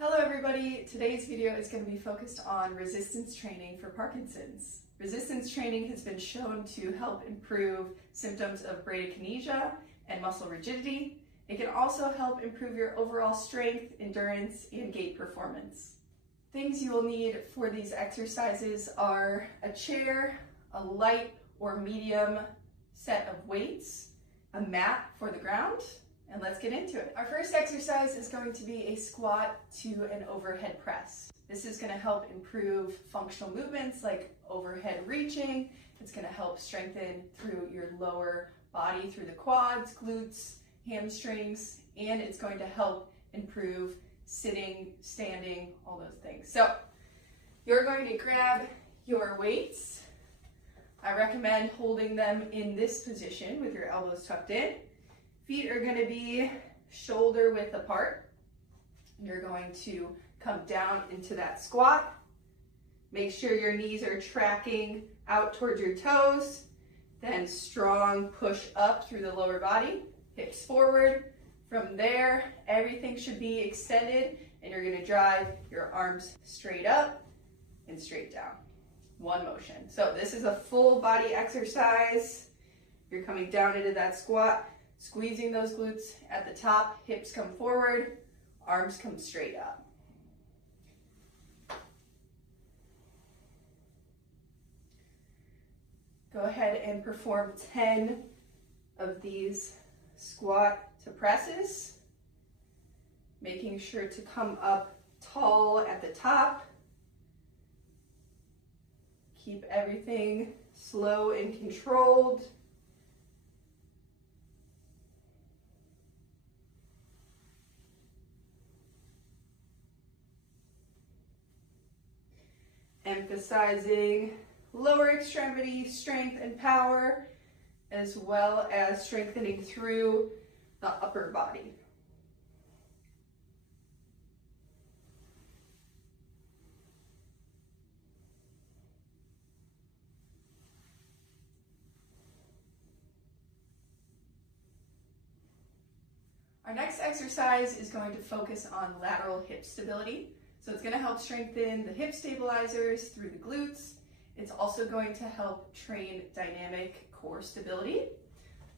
Hello everybody, today's video is going to be focused on resistance training for Parkinson's. Resistance training has been shown to help improve symptoms of bradykinesia and muscle rigidity. It can also help improve your overall strength, endurance, and gait performance. Things you will need for these exercises are a chair, a light or medium set of weights, a mat for the ground, and let's get into it. Our first exercise is going to be a squat to an overhead press. This is going to help improve functional movements like overhead reaching. It's going to help strengthen through your lower body, through the quads, glutes, hamstrings, and it's going to help improve sitting, standing, all those things. So you're going to grab your weights. I recommend holding them in this position with your elbows tucked in. Feet are going to be shoulder width apart. You're going to come down into that squat. Make sure your knees are tracking out towards your toes. Then strong push up through the lower body, hips forward. From there, everything should be extended and you're going to drive your arms straight up and straight down. One motion. So this is a full body exercise. You're coming down into that squat, squeezing those glutes at the top, hips come forward, arms come straight up. Go ahead and perform 10 of these squat to presses, making sure to come up tall at the top. Keep everything slow and controlled. Emphasizing lower extremity strength and power, as well as strengthening through the upper body. Our next exercise is going to focus on lateral hip stability. So it's going to help strengthen the hip stabilizers through the glutes. It's also going to help train dynamic core stability.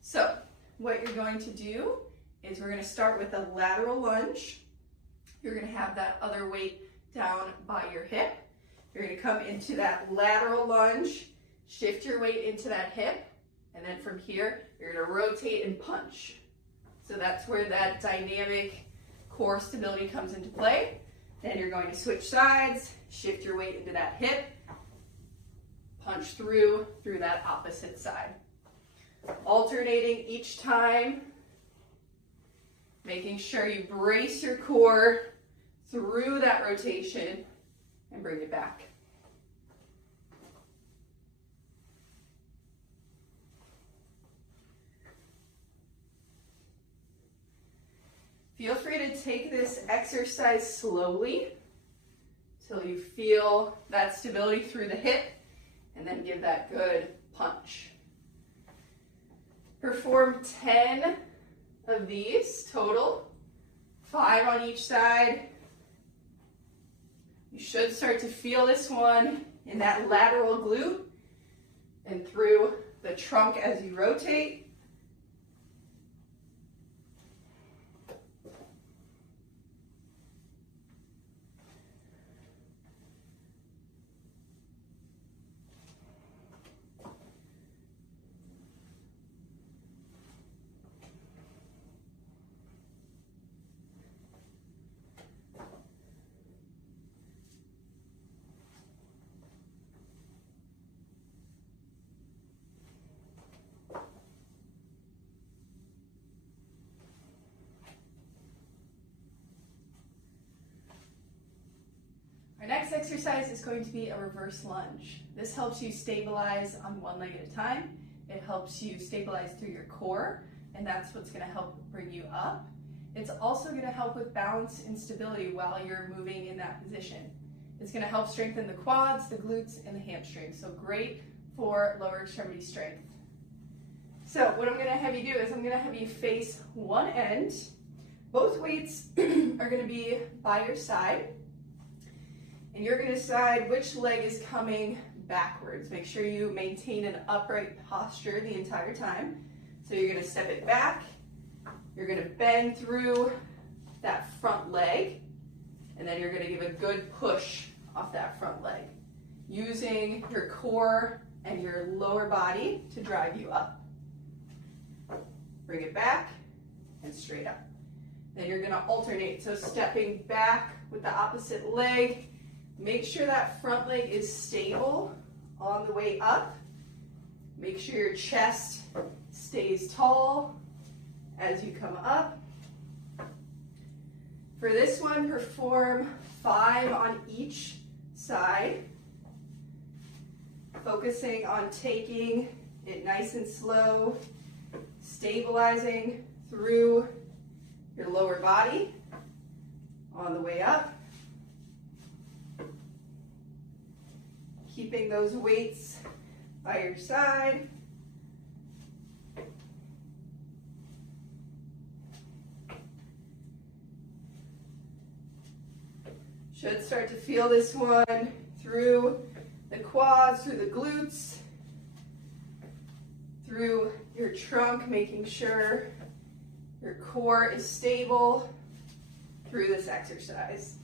So what you're going to do is we're going to start with a lateral lunge. You're going to have that other weight down by your hip. You're going to come into that lateral lunge, shift your weight into that hip, and then from here, you're going to rotate and punch. So that's where that dynamic core stability comes into play. Then you're going to switch sides, shift your weight into that hip, punch through that opposite side. Alternating each time, making sure you brace your core through that rotation and bring it back. Feel free to take this exercise slowly till you feel that stability through the hip and then give that good punch. Perform 10 of these total, 5 on each side. You should start to feel this one in that lateral glute and through the trunk as you rotate. Our next exercise is going to be a reverse lunge. This helps you stabilize on one leg at a time. It helps you stabilize through your core, and that's what's going to help bring you up. It's also going to help with balance and stability while you're moving in that position. It's going to help strengthen the quads, the glutes, and the hamstrings. So great for lower extremity strength. So what I'm going to have you do is I'm going to have you face one end. Both weights are going to be by your side, and you're going to decide which leg is coming backwards. Make sure you maintain an upright posture the entire time. So you're going to step it back, you're going to bend through that front leg, and then you're going to give a good push off that front leg, using your core and your lower body to drive you up. Bring it back and straight up. Then you're going to alternate, so stepping back with the opposite leg. Make sure that front leg is stable on the way up. Make sure your chest stays tall as you come up. For this one, perform 5 on each side, focusing on taking it nice and slow, stabilizing through your lower body on the way up. Keeping those weights by your side. Should start to feel this one through the quads, through the glutes, through your trunk, making sure your core is stable through this exercise.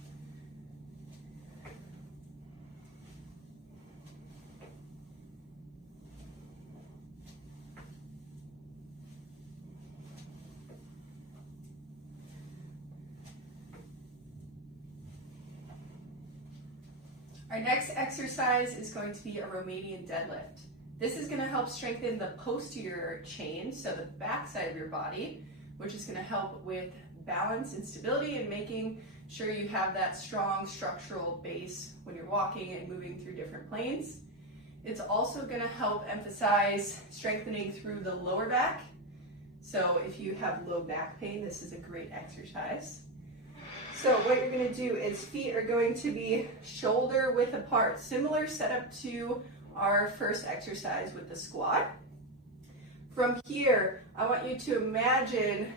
Our next exercise is going to be a Romanian deadlift. This is going to help strengthen the posterior chain, so the back side of your body, which is going to help with balance and stability and making sure you have that strong structural base when you're walking and moving through different planes. It's also going to help emphasize strengthening through the lower back. So if you have low back pain, this is a great exercise. So what you're going to do is feet are going to be shoulder width apart, similar setup to our first exercise with the squat. From here, I want you to imagine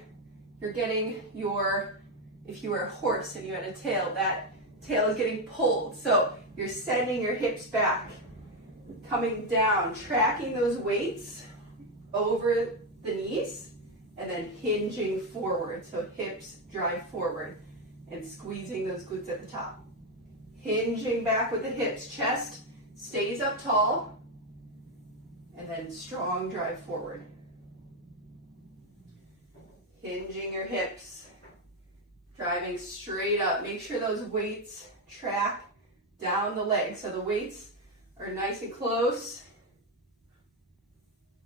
you're getting your, if you were a horse and you had a tail, that tail is getting pulled. So you're sending your hips back, coming down, tracking those weights over the knees, and then hinging forward. So hips drive forward and squeezing those glutes at the top. Hinging back with the hips, chest stays up tall, and then strong drive forward. Hinging your hips, driving straight up. Make sure those weights track down the leg. So the weights are nice and close.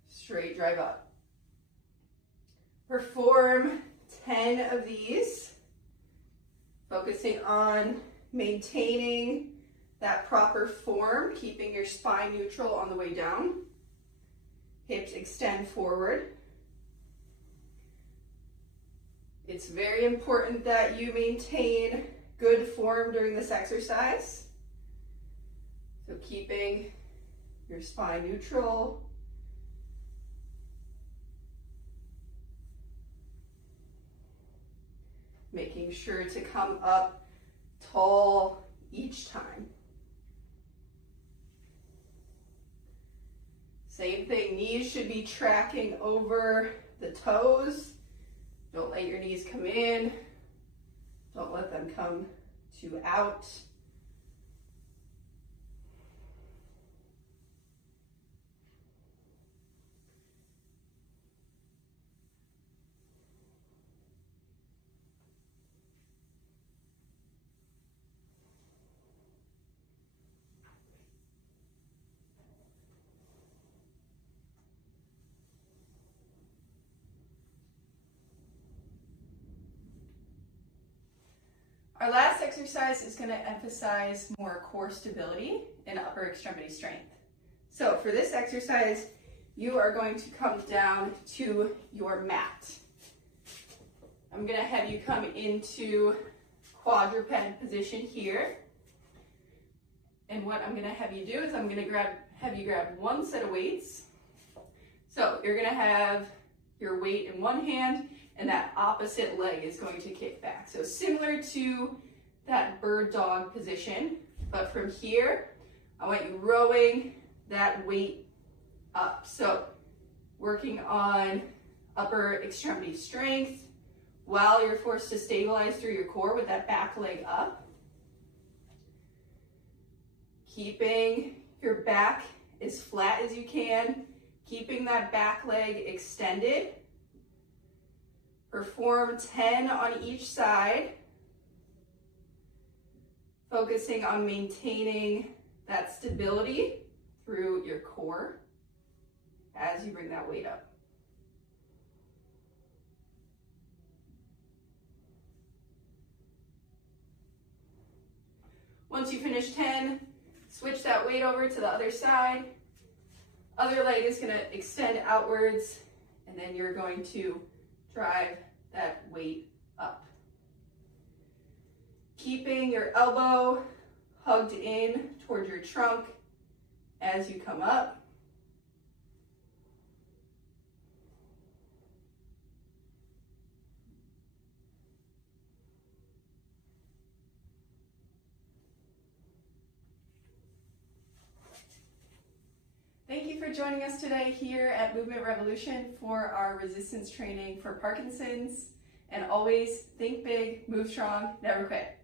Straight drive up. Perform 10 of these. Focusing on maintaining that proper form, keeping your spine neutral on the way down. Hips extend forward. It's very important that you maintain good form during this exercise. So keeping your spine neutral. Making sure to come up tall each time. Same thing, knees should be tracking over the toes. Don't let your knees come in. Don't let them come to out. Our last exercise is going to emphasize more core stability and upper extremity strength. So for this exercise, you are going to come down to your mat. I'm going to have you come into quadruped position here. And what I'm going to have you do is I'm going to have you grab one set of weights. So you're going to have your weight in one hand, and that opposite leg is going to kick back. So similar to that bird dog position, but from here, I want you rowing that weight up. So working on upper extremity strength while you're forced to stabilize through your core with that back leg up. Keeping your back as flat as you can, keeping that back leg extended. Perform 10 on each side, focusing on maintaining that stability through your core as you bring that weight up. Once you finish 10, switch that weight over to the other side. Other leg is going to extend outwards, and then you're going to drive that weight up. Keeping your elbow hugged in towards your trunk as you come up. Thank you for joining us today here at Movement Revolution for our resistance training for Parkinson's. And always think big, move strong, never quit.